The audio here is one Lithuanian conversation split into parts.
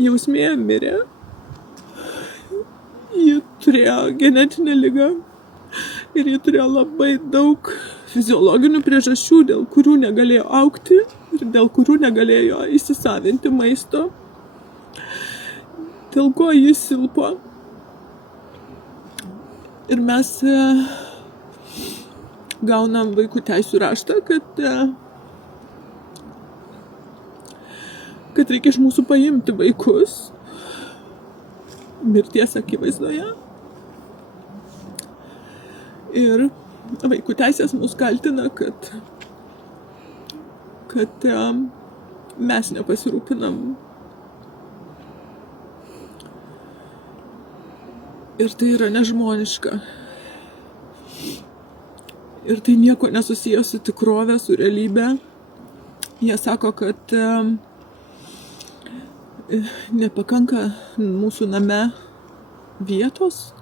jausmė mirė. Ji turėjo genetinę ligą ir ji turėjo labai daug fiziologinių priežasčių, dėl kurių negalėjo augti ir dėl kurių negalėjo įsisavinti maisto, dėl ko ji silpo. Ir mes gaunam vaikų teisių raštą, kad reikia iš mūsų paimti vaikus mirties akivaizdoje. Ir vaikų teisės mus kaltina, kad mes nepasirūpinam. Ir tai yra nežmoniška. Ir tai nieko nesusiję su tikrove, su realybe. Jie sako, kad nepakanka mūsų name vietos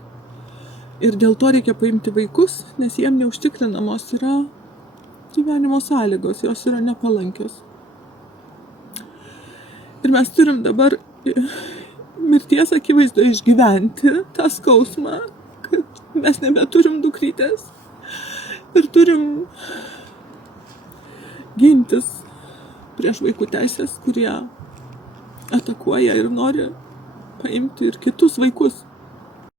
ir dėl to reikia paimti vaikus, nes jiem neužtikrinamos yra gyvenimo sąlygos, jos yra nepalankios. Ir mes turim dabar mirties akivaizdoje išgyventi tą skausmą, kad mes nebeturim dukrytės ir turim gintis prieš vaikų teisės, kurie atakuoja ir nori paimti ir kitus vaikus.